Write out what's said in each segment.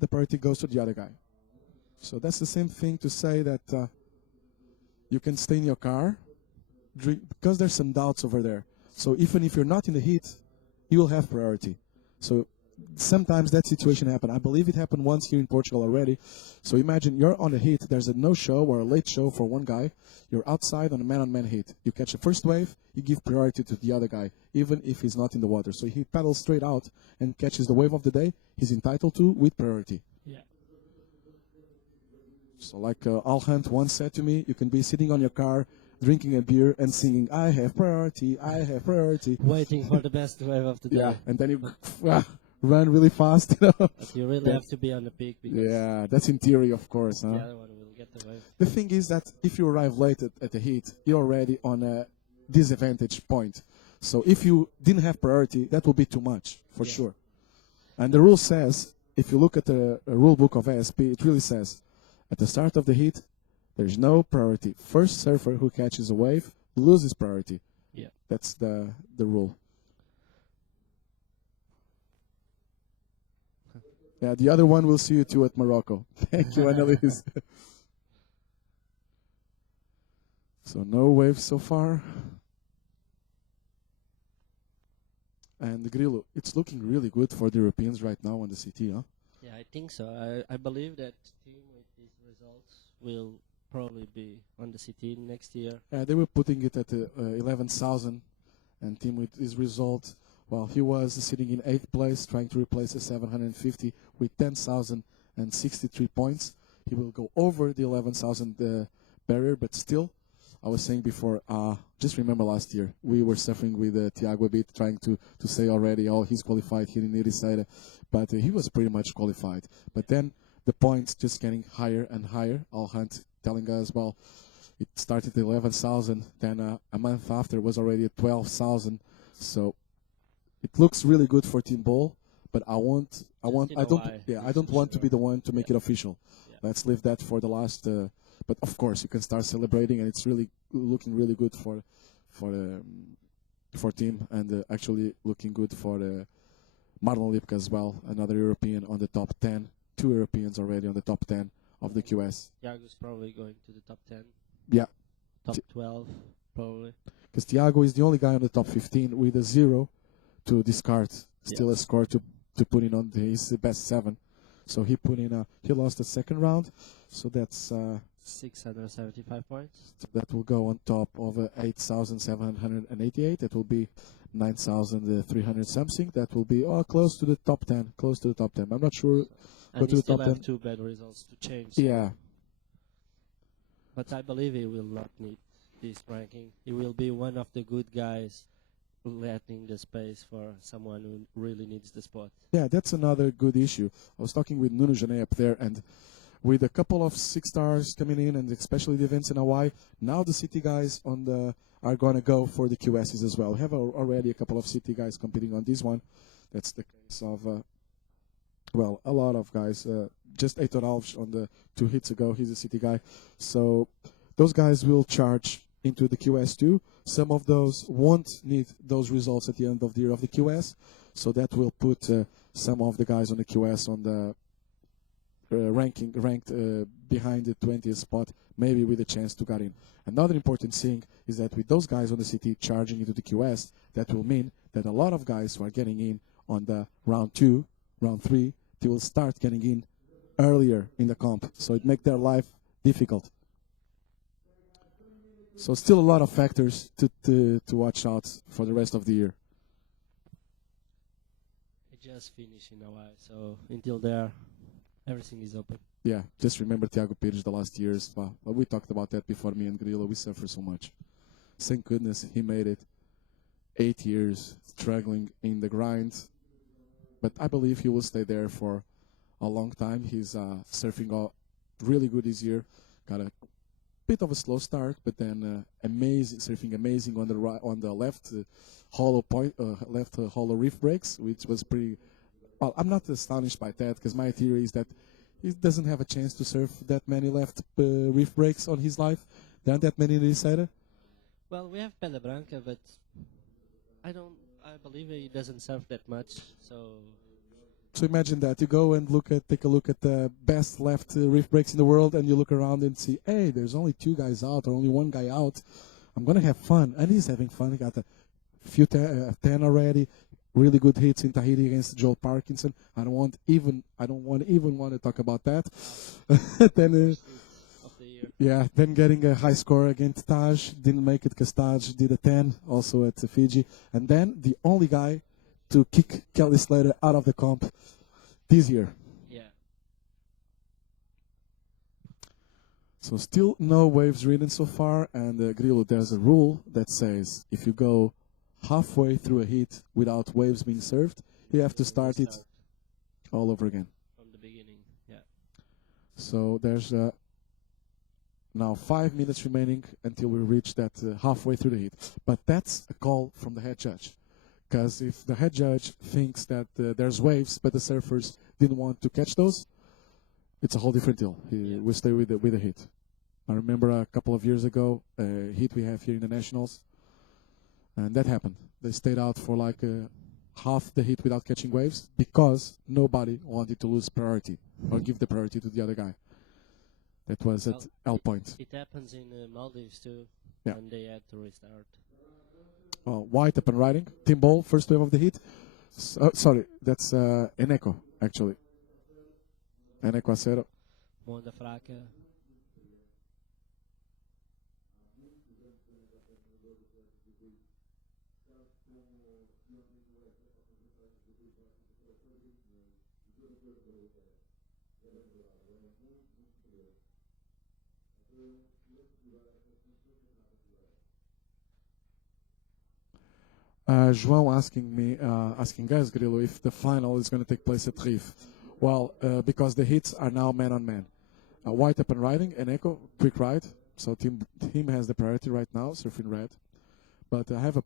the priority goes to the other guy. So that's the same thing to say that you can stay in your car, drink, because there's some doubts over there. So even if you're not in the heat, you will have priority. So sometimes that situation happens. I believe it happened once here in Portugal already. So imagine you're on the heat, there's a no-show or a late show for one guy. You're outside on a man-on-man heat. You catch the first wave, you give priority to the other guy, even if he's not in the water. So he paddles straight out and catches the wave of the day, he's entitled to with priority. Yeah. So like Al Hunt once said to me, you can be sitting on your car, drinking a beer and singing, I have priority, I have priority. Waiting for the best wave of the day. Yeah, and then you run really fast. But you really have to be on the peak. Yeah, that's in theory, of course. The other one will get the wave. The thing is that if you arrive late at the heat, you're already on a disadvantage point. So if you didn't have priority, that will be too much, for sure. And the rule says, if you look at the rule book of ASP, it really says, at the start of the heat, there's no priority. First surfer who catches a wave loses priority. Yeah. That's the rule. Yeah, the other one will see you too at Morocco. Thank you, Annalise. So no waves so far. And Grillo, it's looking really good for the Europeans right now on the CT, huh? Yeah, I think so. I believe that team with these results will probably be on the CT next year. They were putting it at 11,000, and team with his result, well, he was sitting in 8th place, trying to replace the 750 with 10,063 points. He will go over the 11,000 barrier, but still, I was saying before, just remember last year, we were suffering with Tiago a bit, trying to say already, oh, he's qualified here in Ericeira, but he was pretty much qualified. But then the points just getting higher and higher. Al Hunt telling us, well, it started at 11,000, then a month after was already at 12,000. So it looks really good for Team Ball, but I don't want to be the one to make it official. Yeah. Let's leave that for the last. But of course, you can start celebrating, and it's really looking really good for team, and actually looking good for Marlon Lipka as well, another European on the top 10. 2 Europeans already on the top 10 of the QS. Thiago's probably going to the top 10. Yeah. Top 12, probably. Because Thiago is the only guy on the top 15 with a 0 to discard. Still a score to put in on his best 7. So he put in he lost the second round. So that's 675 points. So that will go on top of 8,788. That will be 9,300 something. That will be close to the top 10. Close to the top 10. I'm not sure. And he still have 2 bad results to change. Yeah. But I believe he will not need this ranking. He will be one of the good guys letting the space for someone who really needs the spot. Yeah, that's another good issue. I was talking with Nuno Jané up there, and with a couple of 6 stars coming in, and especially the events in Hawaii, now the city guys are going to go for the QSs as well. We have already a couple of city guys competing on this one. That's the case of, a lot of guys. Just Heitor Alves on the 2 hits ago, he's a city guy. So those guys will charge into the QS too. Some of those won't need those results at the end of the year of the QS. So that will put some of the guys on the QS on the ranked behind the 20th spot, maybe with a chance to get in. Another important thing is that with those guys on the city charging into the QS, that will mean that a lot of guys who are getting in on the round 2, round 3, they will start getting in earlier in the comp. So it makes their life difficult. So still a lot of factors to watch out for the rest of the year. It just finished in a while, so until there, everything is open. Yeah, just remember Tiago Pires the last years. Well, we talked about that before, me and Grillo. We suffer so much. Thank goodness he made it. 8 years struggling in the grind. But I believe he will stay there for a long time. He's surfing really good this year. Got a bit of a slow start, but then surfing amazing on the left hollow point, left hollow reef breaks, which was pretty. Well, I'm not astonished by that, because my theory is that he doesn't have a chance to surf that many left reef breaks on his life. There aren't that many in the Ericeira. Well, we have Pedra Branca, but I believe he doesn't surf that much, so So imagine that you go and take a look at the best left reef breaks in the world, and you look around and see, hey, there's only 2 guys out or only 1 guy out. I'm gonna have fun, and he's having fun. He got a few 10 already, really good hits in Tahiti against Joel Parkinson. I don't want even want to talk about that. Then, Of the year. yeah, then getting a high score against Taj, didn't make it because Taj did a 10 also at Fiji, and then the only guy to kick Kelly Slater out of the comp this year. Yeah. So still no waves ridden so far, and Grillo, there's a rule that says if you go halfway through a heat without waves being served, you have to start it all over again. From the beginning. Yeah. So there's now 5 minutes remaining until we reach that halfway through the heat. But that's a call from the head judge. Because if the head judge thinks that there's waves, but the surfers didn't want to catch those, it's a whole different deal. We stay with the heat. I remember a couple of years ago, a heat we have here in the Nationals, and that happened. They stayed out for like half the heat without catching waves because nobody wanted to lose priority or give the priority to the other guy. That was at L Point. It happens in Maldives too, Yeah. when they had to restart. White up and riding. Team Ball, first wave of the heat. Sorry, that's Eneko, actually. Eneko Acero. Onda fraca. João asking us, Grillo, if the final is going to take place at Reef. Well, because the hits are now man on man. White up and riding, Eneko, quick ride. So team has the priority right now, surfing red. But I have a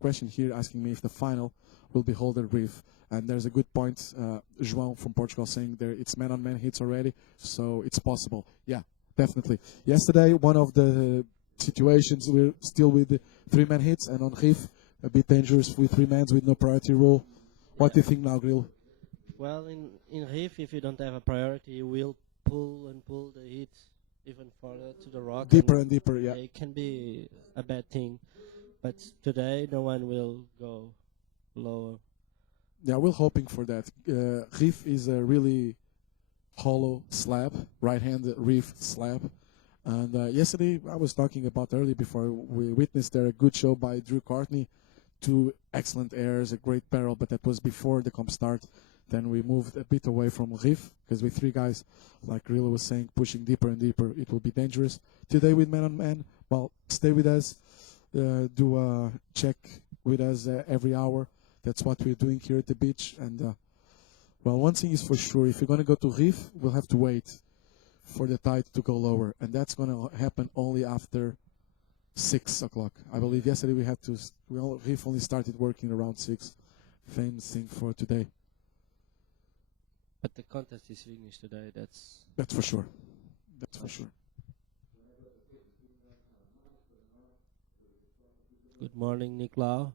question here asking me if the final will be held at Reef. And there's a good point, João from Portugal saying there it's man on man hits already, so it's possible. Yeah, definitely. Yesterday, one of the situations we're still with the 3-man hits, and on Reef, a bit dangerous with 3 mans with no priority rule. What do you think now, Grill? Well, in Reef, if you don't have a priority, you will pull the heat even further to the rock. Deeper and deeper, yeah. It can be a bad thing. But today, no one will go lower. Yeah, we're hoping for that. Reef is a really hollow slab, right-hand reef slab. And yesterday, I was talking about earlier before we witnessed there a good show by Drew Courtney. 2 excellent airs, a great barrel, but that was before the comp start. Then we moved a bit away from Reef, because with 3 guys, like Grillo was saying, pushing deeper and deeper, it will be dangerous. Today with man on man, well, stay with us, do a check with us every hour. That's what we're doing here at the beach. And, well, one thing is for sure, if you're going to go to Reef, we'll have to wait for the tide to go lower. And that's going to happen only after 6 o'clock. I believe yesterday Reef only started working around 6. Famous thing for today. But the contest is finished today. That's for sure. That's for sure. Good morning, Nicolau.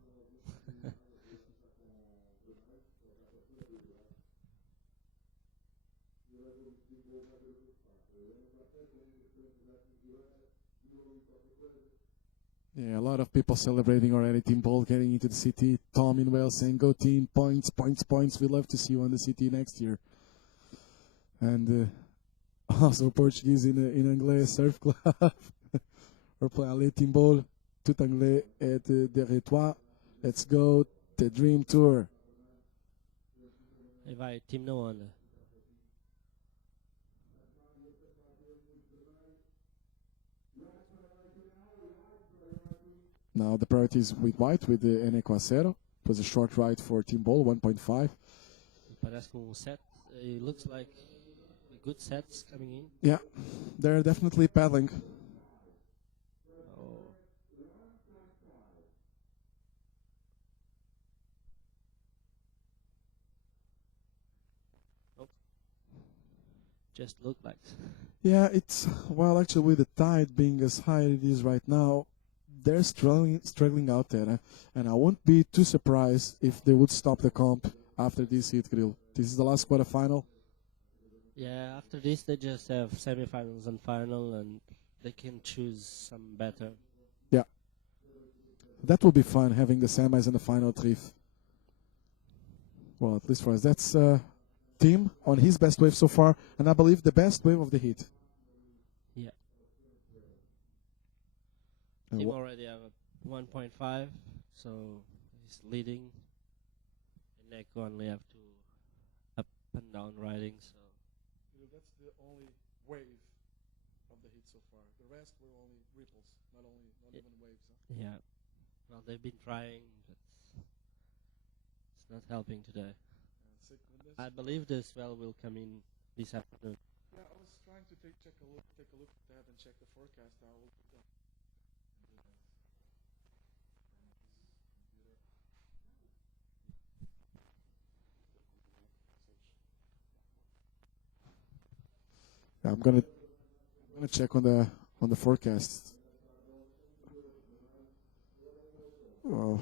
Yeah, a lot of people celebrating already. Team Ball getting into the city. Tom in Wales saying, "Go team, points, points, points. We'd love to see you on the city next year." And also Portuguese in Anglais Surf Club. We're playing allez Team Ball, tout anglais et derrière toi. Let's go, the Dream Tour. E vai, Team No Onda. Now the priority is with white, with the Eneko Acero. It was a short ride for Team Ball, 1.5. Parece com set. It looks like good sets coming in. Yeah, they're definitely paddling. Oh. Oh. Just look like. Yeah, it's, well, actually with the tide being as high as it is right now, they're struggling out there. And I won't be too surprised if they would stop the comp after this heat, Grill? This is the last quarterfinal. Yeah, after this they just have semifinals and final, and they can choose some better. Yeah. That will be fun, having the semis and the final three. Well, at least for us. That's Tim on his best wave so far, and I believe the best wave of the heat. Yeah. And Team already have a 1.5, so he's leading. And Eneko only have to up and down riding, so that's the only wave of the heat so far. The rest were only ripples, not even waves. yeah. Well, they've been trying, but it's not helping today. I believe the swell will come in this afternoon. Yeah, I was trying to take a look. I haven't checked the forecast. I will do that. Yeah, I'm gonna check on the forecast. Well,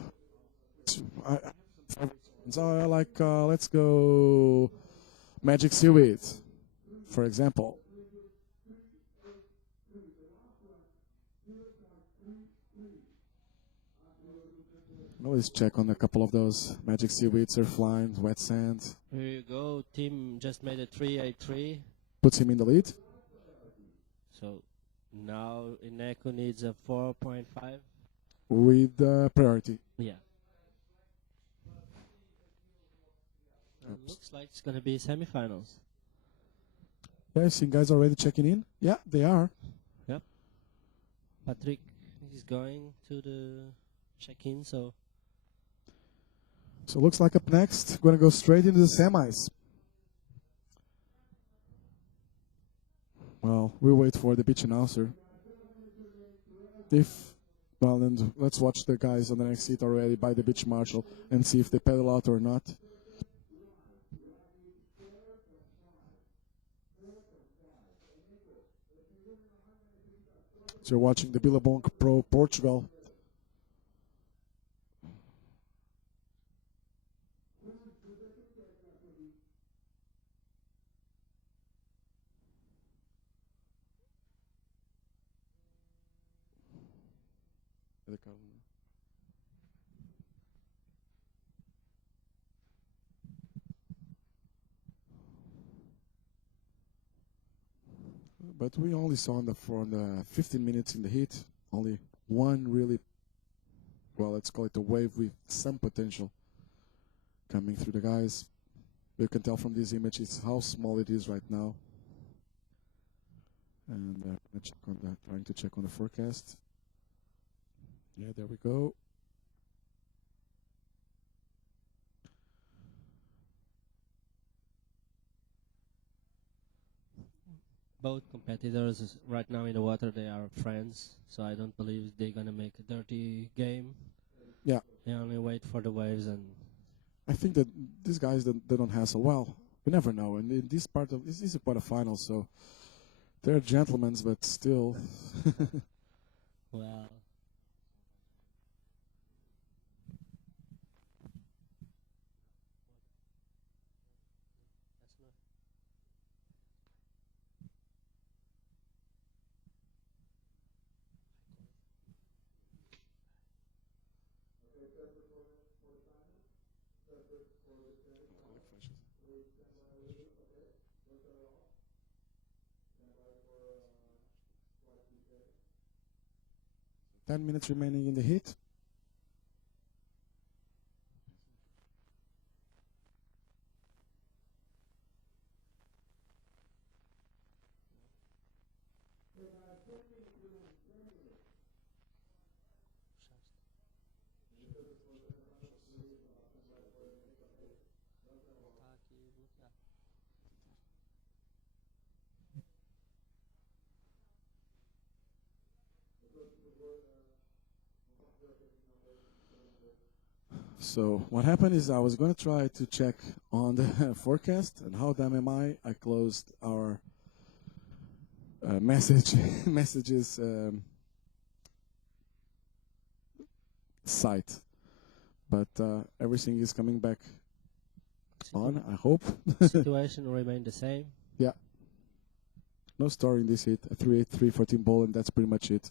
I like let's go Magic Seaweed, for example. Let's check on a couple of those Magic Seaweed, Surfline, Wet Sand. Here you go. Team just made a 383. Puts him in the lead. So now Eneko needs a 4.5. With priority. Yeah. Looks like it's going to be semifinals. Yeah, I've seen guys already checking in. Yeah, they are. Yep. Patrick is going to the check-in, so looks like up next, going to go straight into the semis. Well, we'll wait for the pitch announcer. And let's watch the guys on the next seat already by the beach marshal and see if they pedal out or not. So you're watching the Billabong Pro Portugal. But we only saw for the 15 minutes in the heat, only one really, well, let's call it a wave with some potential coming through the guys. You can tell from these images how small it is right now. And trying to check on the forecast. Yeah, there we go. both competitors right now in the water, they are friends, so I don't believe they're going to make a dirty game. Yeah. They only wait for the waves, and I think that these guys, they don't hassle. Well, we never know. And in this part of this is a quarterfinal, so they're gentlemen, but still. well, 10 minutes remaining in the heat. So what happened is I was going to try to check on the forecast, and how damn am I closed our messages site, but everything is coming back on, I hope. Situation remained the same. Yeah. No story in this hit. A 3-8-3 for team ball, and that's pretty much it.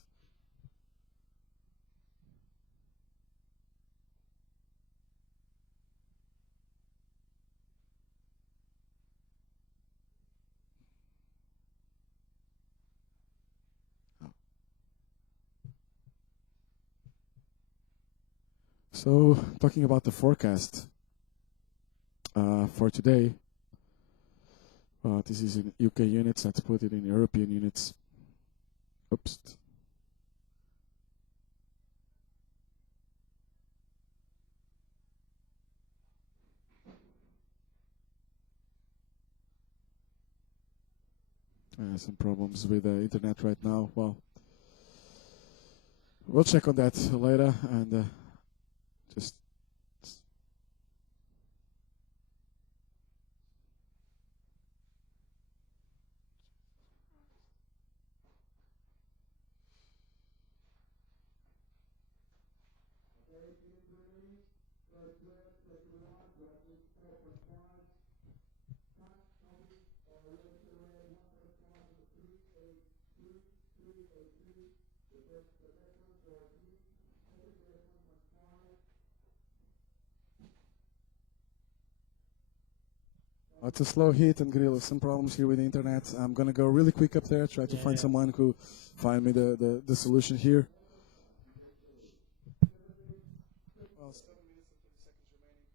So, talking about the forecast for today, this is in UK units. Let's put it in European units. Oops. Some problems with the internet right now. Well, we'll check on that later and just. It's a slow hit and grill. Some problems here with the internet. I'm gonna go really quick up there, try to find someone who find me the solution here. Well, 7 minutes and 30 seconds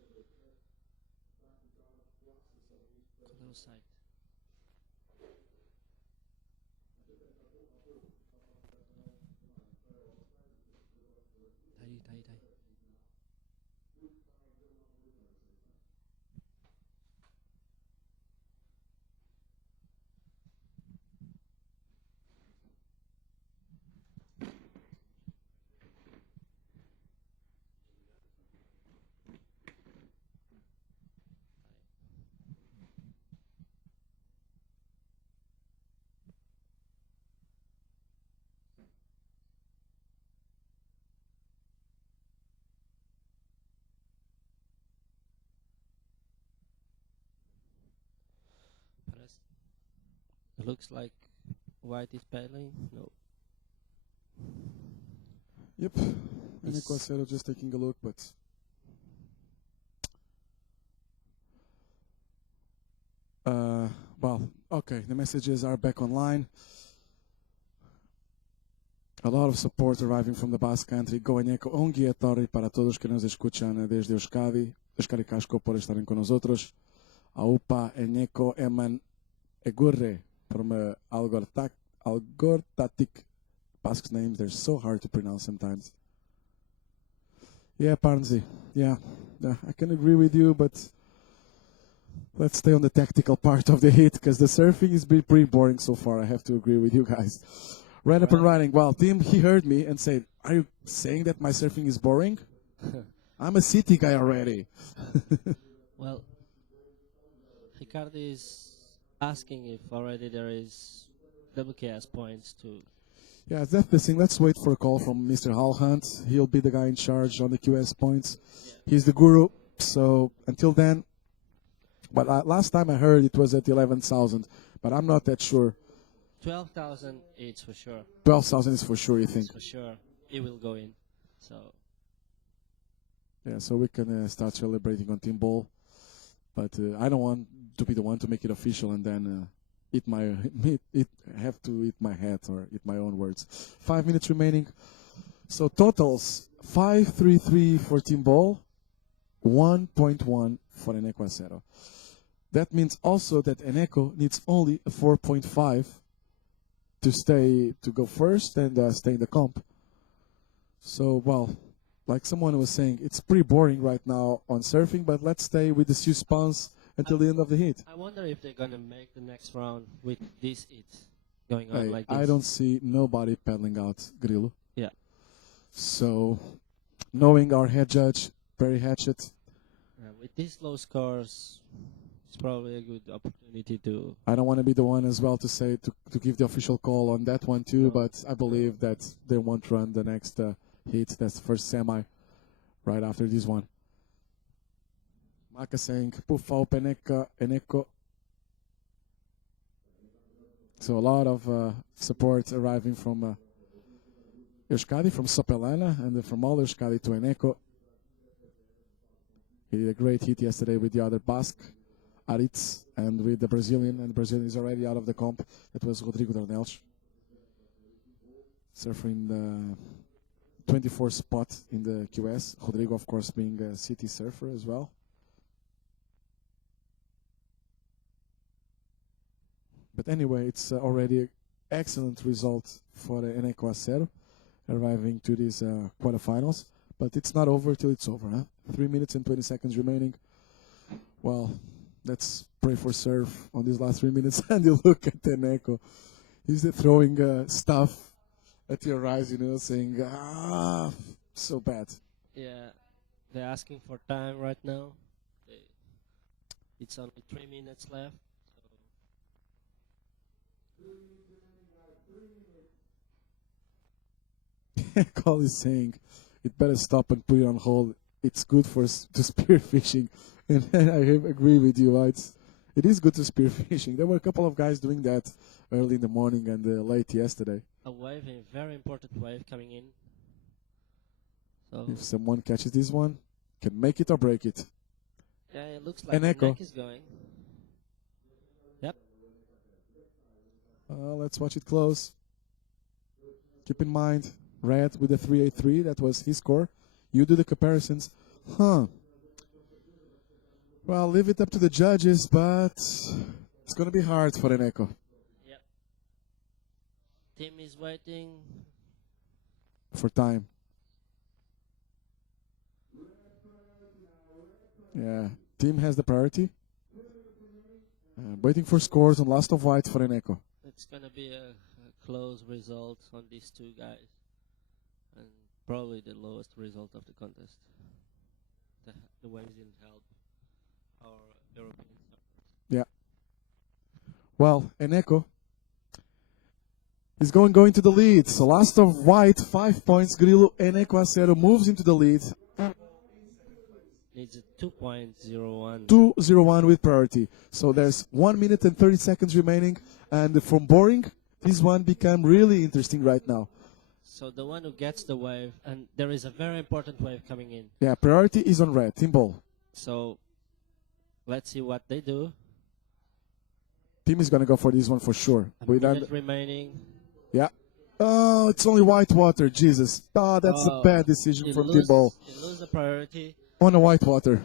remaining. Close side. Tight. Press. It looks like white is battling. No. Yep. Eneko Acero just taking a look, but well, okay. The messages are back online. A lot of support arriving from the Basque Country. Go Eneko, un guia torre para todos que nos escuchan desde Euskadi. Euskadi Casco por estarem con nosotros. Aupa Eneko Eman Egurre from Algortatic. Basque names, they're so hard to pronounce sometimes. Yeah, Parnzi. Yeah, I can agree with you, but let's stay on the tactical part of the hit because the surfing has been pretty boring so far. I have to agree with you guys. Right up and running. Well, Tim, he heard me and said, "Are you saying that my surfing is boring? I'm a city guy already." Well, Ricardo is asking if already there is WKS points to. Yeah, that's the thing. Let's wait for a call from Mr. Hal Hunt. He'll be the guy in charge on the QS points. Yeah. He's the guru. So until then, but last time I heard it was at 11,000, but I'm not that sure. 12,000 it's for sure. 12,000 is for sure, you think? It's for sure. It will go in. So. Yeah, so we can start celebrating on Team Ball. But I don't want to be the one to make it official and then have to eat my hat or eat my own words. 5 minutes remaining. So totals 5-3-3 for Team Ball, 1.1 for Eneko Acero. That means also that Eneko needs only a 4.5 to go first and stay in the comp. So, well, like someone was saying, it's pretty boring right now on surfing, but let's stay with the suspense until the end of the heat. I wonder if they're going to make the next round with this hit going on like this. I don't see nobody paddling out Grillo. Yeah. So, knowing our head judge, Barry Hatchett. With these low scores, It's probably a good opportunity to. I don't want to be the one as well to say to give the official call on that one too, No. but I believe that they won't run the next heat. That's the first semi right after this one. Maka saying Pufau Eneko. So a lot of support arriving from Euskadi, from Sopelana, and from all Euskadi to Eneko. He did a great hit yesterday with the other Basque, Aritz, and with the Brazilian, and the Brazilian is already out of the comp. That was Rodrigo Dornelles. Surfing the 24th spot in the QS. Rodrigo, of course, being a city surfer as well. But anyway, it's already an excellent result for the Eneko Acero, arriving to these quarterfinals. But it's not over till it's over, huh? 3 minutes and 20 seconds remaining. Well, let's pray for surf on these last 3 minutes. And you look at Eneko. He's throwing stuff at your eyes, you know, saying, so bad. Yeah, they're asking for time right now. It's only 3 minutes left. Call is saying, it better stop and put it on hold. It's good for to spear fishing. And I agree with you. It is good to spear fishing. There were a couple of guys doing that early in the morning and late yesterday. A wave, a very important wave coming in. So If someone catches this one, can make it or break it. yeah, it looks like the Eneko. neck is going. Yep. Let's watch it close. Keep in mind, Red with the 383, that was his score. You do the comparisons. Well, leave it up to the judges, but it's going to be hard for Eneko. Yep. Team is waiting. For time. Yeah, team has the priority. Waiting for scores on last of white for Eneko. It's going to be a close result on these two guys. And probably the lowest result of the contest. The waves didn't help our European surfers. Yeah. Well, Eneko is going to the lead. So last of white, 5 points. Grillo, Eneko Acero moves into the lead. Needs a 2.01. 2:01 with priority. So there's 1 minute and 30 seconds remaining. And from boring, this one become really interesting right now. So the one who gets the wave, and there is a very important wave coming in. Yeah, priority is on red, team ball. So let's see what they do. Team is going to go for this one for sure. A minute remaining. Yeah. Oh, it's only white water. Jesus. That's a bad decision from team ball. You lose the priority. On a white water.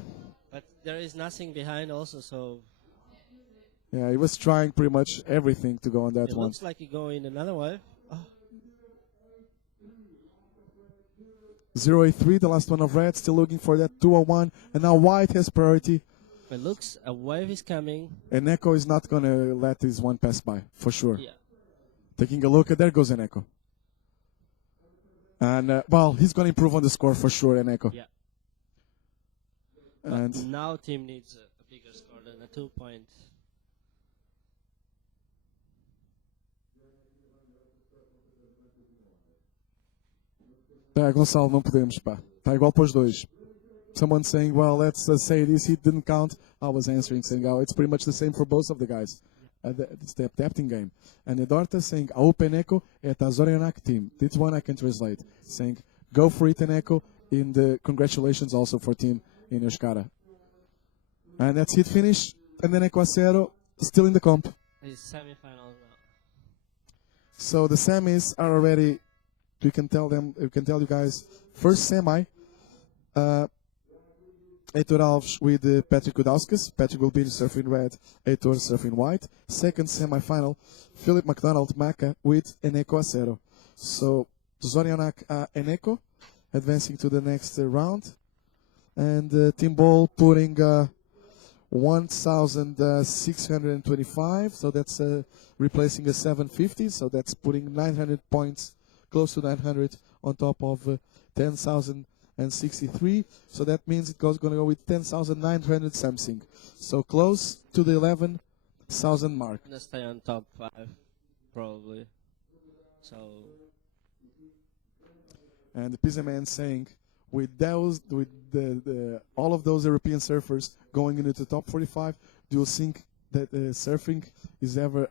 But there is nothing behind also, so... Yeah, he was trying pretty much everything to go on that it one. looks like he go in another wave. 083, the last one of red, still looking for that 201. And now white has priority. It looks a wave is coming. And Eneko is not going to let this one pass by, for sure. Yeah. Taking a look, there goes Eneko. And, well, he's going to improve on the score for sure, Eneko. Yeah. And But now team needs a bigger score than a 2 point. Gonçalo, não podemos, pá. Tá igual para os dois. Someone saying, well, let's say this hit didn't count. I was answering, saying, oh, it's pretty much the same for both of the guys. It's the adapting game. And Edorta saying, a Eneko é a Zorionak team. This one I can translate. Saying, go for it, Eneko. In the congratulations also for team in Euskara. And that's it finish. And then Eneko Acero still in the comp. It's semi-final now. So the semis are already, we can tell you guys, first semi, Heitor Alves with Patrick Gudauskas. Patrick will be surfing red, Heitor surfing white. Second semi-final, Philip McDonald Maca with Eneko Acero. So Zorionak Eneko advancing to the next round. And Team Ball putting 1,625, so that's replacing a 750, so that's putting 900 points, close to 900, on top of 10,000 11,963. So that means it goes going to go with 10,900 something. So close to the 11,000 mark. Gonna stay on top 5, probably. So And the Pizza Man saying, with the all of those European surfers going into the top 45, do you think that surfing is ever